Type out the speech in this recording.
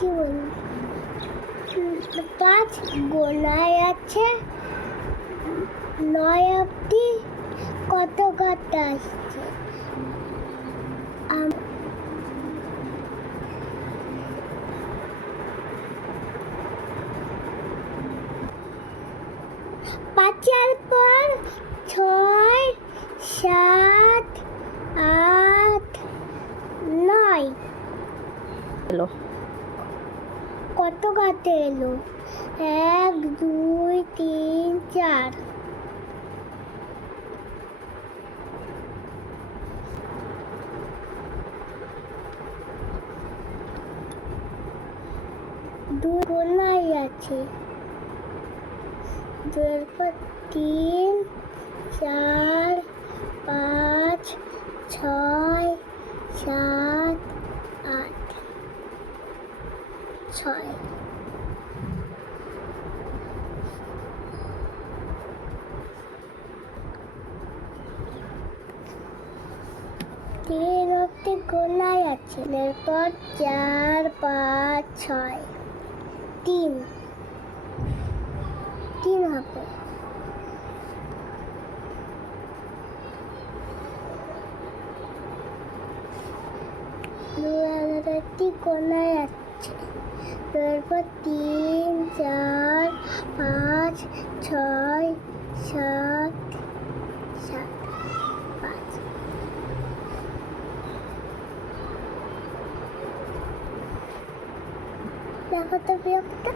কি বলব? পাঁচ গোনায় আছে। নয় অব্দি কত কত আসছে? পাঁচের পর ছয়, সাত, আট, নয়। এলো কত কাতে এলো? এক দুই তিন চার। দুই গোনাই আছে। দুয়ের তিন চার পাঁচ ছয় সাত আট ছয়। তিন অব্দি গোনায় আছে এরপর চার, পাঁচ, ছয়। তিন। তিন হবে। দু এগারোটি কোনায় আছে। তারপর তিন চার পাঁচ ছয় সাত সাত পাঁচ। দেখো তো বিরক্ত।